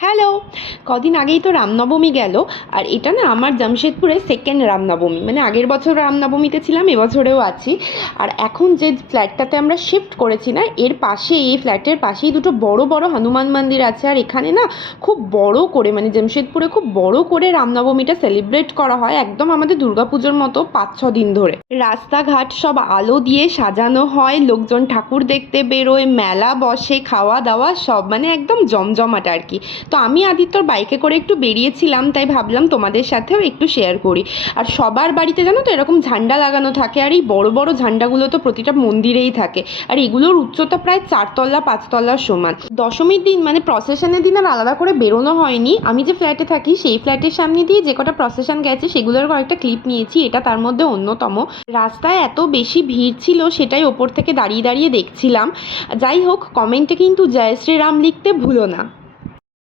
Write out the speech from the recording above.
Hello! কদিন আগেই তো রামনবমী গেল। আর এটা না আমার জামশেদপুরের সেকেন্ড রামনবমী। মানে আগের বছর রামনবমীতে ছিলাম, এবছরেও আছি। আর এখন যে ফ্ল্যাটটাতে আমরা শিফট করেছি না, এর পাশেই, এই ফ্ল্যাটের পাশেই দুটো বড় বড় হনুমান মন্দির আছে। আর এখানে না খুব বড় করে, মানে জামশেদপুরে খুব বড় করে রামনবমীটা সেলিব্রেট করা হয়, একদম আমাদের দুর্গাপুজোর মতো ৫-৬ দিন ধরে। রাস্তাঘাট সব আলো দিয়ে সাজানো হয়, লোকজন ঠাকুর দেখতে বেরোয়, মেলা বসে, খাওয়া দাওয়া সব, মানে একদম জমজমাট আর কি। তো আমি আদিত্যর বাইকে করে একটু বেরিয়েছিলাম, তাই ভাবলাম তোমাদের সাথেও একটু শেয়ার করি। আর সবার বাড়িতে জানো তো এরকম ঝান্ডা লাগানো থাকে, আর এই বড় বড় ঝান্ডাগুলো তো প্রতিটা মন্দিরেই থাকে। আর এগুলোর উচ্চতা প্রায় 4 তলা 5 তলার সমান। দশমীর দিন মানে প্রসেশনের দিন আর আলাদা করে বেরোনো হয়নি। আমি যে ফ্ল্যাটে থাকি সেই ফ্ল্যাটের সামনে দিয়ে যে কটা প্রসেশন গেছে সেগুলোর কয়েকটা ক্লিপ নিয়েছি, এটা তার মধ্যে অন্যতম। রাস্তায় এত বেশি ভিড় ছিল সেটাই ওপর থেকে দাঁড়িয়ে দাঁড়িয়ে দেখছিলাম। যাই হোক, কমেন্টে কিন্তু জয় শ্রীরাম লিখতে ভুলো না।